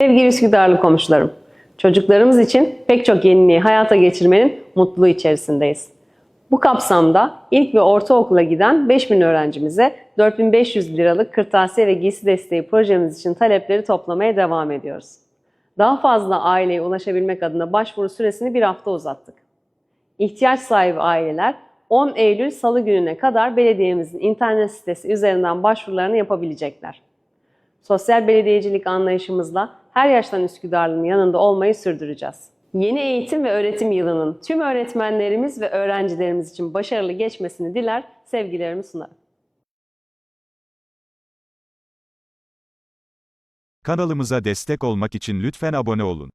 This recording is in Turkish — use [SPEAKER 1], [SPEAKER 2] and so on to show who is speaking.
[SPEAKER 1] Sevgili Üsküdarlı komşularım, çocuklarımız için pek çok yeniliği hayata geçirmenin mutluluğu içerisindeyiz. Bu kapsamda ilk ve ortaokula giden 5000 öğrencimize 4500 liralık kırtasiye ve giysi desteği projemiz için talepleri toplamaya devam ediyoruz. Daha fazla aileye ulaşabilmek adına başvuru süresini bir hafta uzattık. İhtiyaç sahibi aileler 10 Eylül Salı gününe kadar belediyemizin internet sitesi üzerinden başvurularını yapabilecekler. Sosyal belediyecilik anlayışımızla her yaştan Üsküdarlı'nın yanında olmayı sürdüreceğiz. Yeni eğitim ve öğretim yılının tüm öğretmenlerimiz ve öğrencilerimiz için başarılı geçmesini diler, sevgilerimi sunarım.
[SPEAKER 2] Kanalımıza destek olmak için lütfen abone olun.